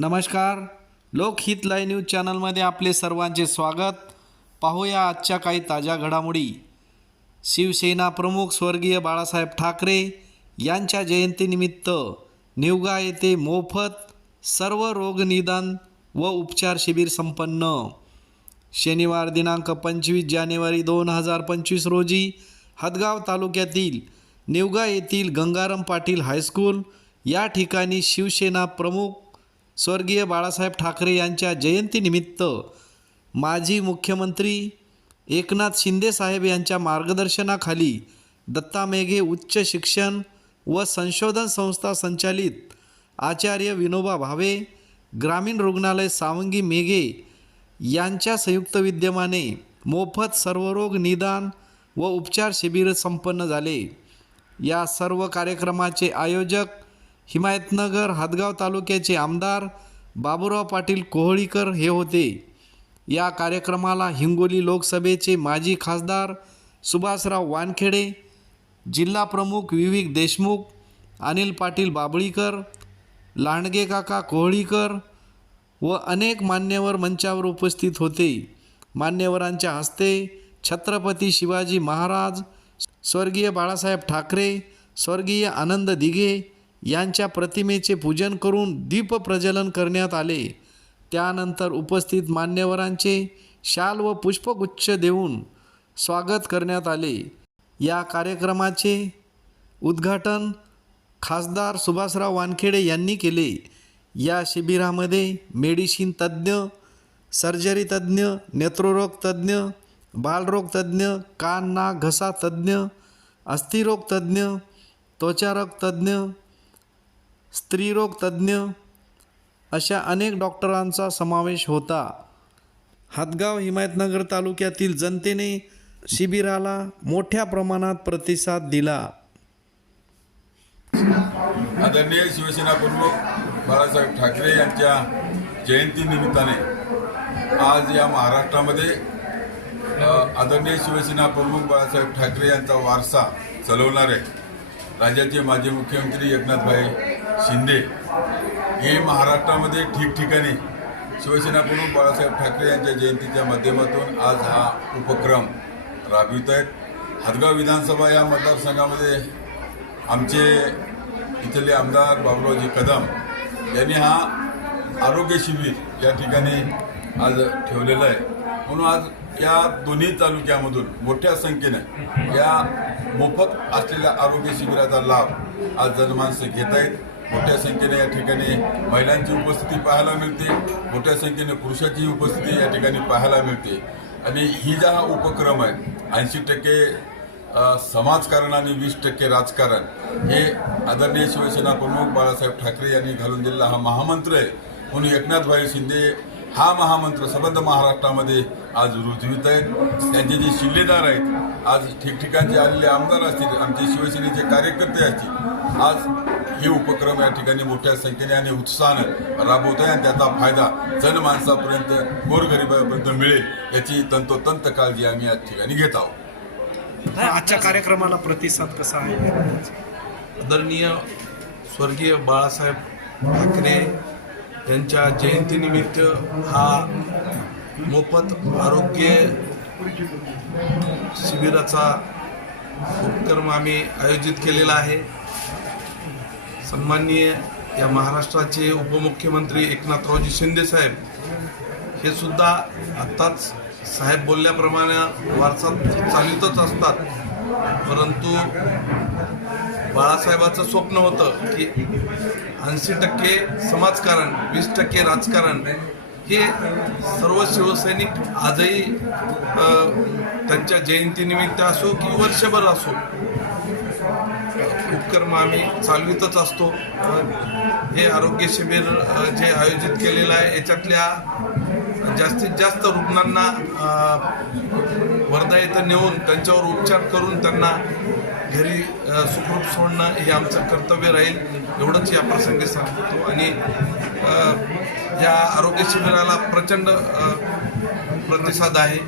नमस्कार. लोकहित live news चॅनलमध्ये आपले सर्वांचे स्वागत. पाहूया आजच्या काही ताज्या घडामोडी. शिवसेना प्रमुख स्वर्गीय बाळासाहेब ठाकरे यांच्या जयंतीनिमित्त निवगा येथे मोफत सर्व रोगनिदान व उपचार शिबिर संपन्न. शनिवार दिनांक पंचवीस जानेवारी दोन हजार पंचवीस रोजी हदगाव तालुक्यातील निवगा येथील गंगाराम पाटील हायस्कूल या ठिकाणी शिवसेना प्रमुख स्वर्गीय बाळासाहेब ठाकरे यांच्या जयंतीनिमित्त माजी मुख्यमंत्री एकनाथ शिंदेसाहेब यांच्या मार्गदर्शनाखाली दत्ता मेघे उच्च शिक्षण व संशोधन संस्था संचालित आचार्य विनोबा भावे ग्रामीण रुग्णालय सावंगी मेघे यांच्या संयुक्त विद्यमाने मोफत सर्वरोग निदान व उपचार शिबिर संपन्न झाले. या सर्व कार्यक्रमाचे आयोजक हिमायतनगर हादगाव तालुक्याचे आमदार बाबुराव पाटील कोहळीकर हे होते. या कार्यक्रमाला हिंगोली लोकसभेचे माजी खासदार सुभाषराव वानखेडे जिल्हा प्रमुख विवेक देशमुख अनिल पाटील बाबळीकर लांडगे काका कोहळीकर व अनेक मान्यवर मंचावर उपस्थित होते. मान्यवरांच्या हस्ते छत्रपती शिवाजी महाराज स्वर्गीय बाळासाहेब ठाकरे स्वर्गीय आनंद दिघे यांच्या प्रतिमेचे पूजन करून दीप प्रज्वलन करण्यात आले. त्यानंतर उपस्थित मान्यवरांचे शाल व पुष्पगुच्छ देऊन स्वागत करण्यात आले. या कार्यक्रमाचे उद्घाटन खासदार सुभाषराव वानखेडे यांनी केले. या शिबिरामध्ये मेडिसिन तज्ज्ञ सर्जरी तज्ज्ञ नेत्ररोग तज्ज्ञ बालरोग तज्ज्ञ कान नाक घसा तज्ज्ञ अस्थिरोग तज्ज्ञ त्वचारोग तज्ज्ञ स्त्रीरोग तज्ज्ञ अशा अनेक डॉक्टरांचा समावेश होता. हातगाव हिमायतनगर तालुक्यातील जनतेने शिबिराला मोठ्या प्रमाणात प्रतिसाद दिला. आदरणीय शिवसेना प्रमुख बाळासाहेब ठाकरे यांच्या जयंतीनिमित्ताने आज या महाराष्ट्रामध्ये आदरणीय शिवसेना प्रमुख बाळासाहेब ठाकरे यांचा वारसा चालवणारे राज्याचे माजी मुख्यमंत्री एकनाथभाई शिंदे हे महाराष्ट्रामध्ये ठिकठिकाणी शिवसेनाकडून बाळासाहेब ठाकरे यांच्या जयंतीच्या माध्यमातून आज हा उपक्रम राबवित आहेत. हदगाव विधानसभा या मतदारसंघामध्ये आमचे इथले आमदार बाबुरावजी कदम यांनी हा आरोग्य शिबिर या ठिकाणी आज ठेवलेलं आहे. म्हणून आज या दोन्ही तालुक्यामधून मोठ्या संख्येनं या मोफत असलेल्या आरोग्य शिबिराचा लाभ आज जनमानसं घेत आहेत. मोठ्या संख्येने या ठिकाणी महिलांची उपस्थिती पाहायला मिळते. मोठ्या संख्येने पुरुषाची उपस्थिती या ठिकाणी पाहायला मिळते. आणि ही जा हा उपक्रम आहे ऐंशी टक्के समाजकारण आणि वीस टक्के राजकारण हे आदरणीय शिवसेना प्रमुख बाळासाहेब ठाकरे यांनी घालून दिलेला हा महामंत्र आहे. म्हणून एकनाथभाई शिंदे हा महामंत्र सबंध महाराष्ट्रामध्ये आज रुजवित आहेत. त्यांचे जे शिल्लेदार आहेत आज ठिकठिकाणचे आलेले आमदार असतील आमचे शिवसेनेचे कार्यकर्ते असतील आज हे उपक्रम या ठिकाणी मोठ्या संख्येने आणि उत्साहानं राबवत आहे आणि त्याचा फायदा जनमानसापर्यंत गोरगरिबापर्यंत मिळेल याची तंतोतंत काळजी आम्ही या ठिकाणी घेत आहोत. आजच्या कार्यक्रमाला प्रतिसाद कसा आहे? आदरणीय स्वर्गीय बाळासाहेब ठाकरे यांच्या जयंतीनिमित्त हा मोफत आरोग्य शिबिराचा उपक्रम आम्ही आयोजित केलेला आहे. सन्माननीय या महाराष्ट्राचे उपमुख्यमंत्री एकनाथरावजी शिंदे साहेब हे सुद्धा आत्ताच साहेब बोलल्याप्रमाणे वारसा चालितच असतात. परंतु बाळासाहेबाचं स्वप्न होतं की ऐंशी टक्के समाजकारण वीस टक्के राजकारण हे सर्व शिवसैनिक आजही त्यांच्या जयंतीनिमित्त असो की वर्षभर असो उपक्रम आम्ही चालवितच असतो. हे आरोग्य शिबिर जे आयोजित केलेलं आहे याच्यातल्या जास्तीत जास्त रुग्णांना वर्धा इथं नेऊन त्यांच्यावर उपचार करून त्यांना घरी सुखरूप सोडणं हे आमचं कर्तव्य राहील एवढंच या प्रसंगी सांगतो. आणि या आरोग्य शिबिराला प्रचंड प्रतिसाद आहे.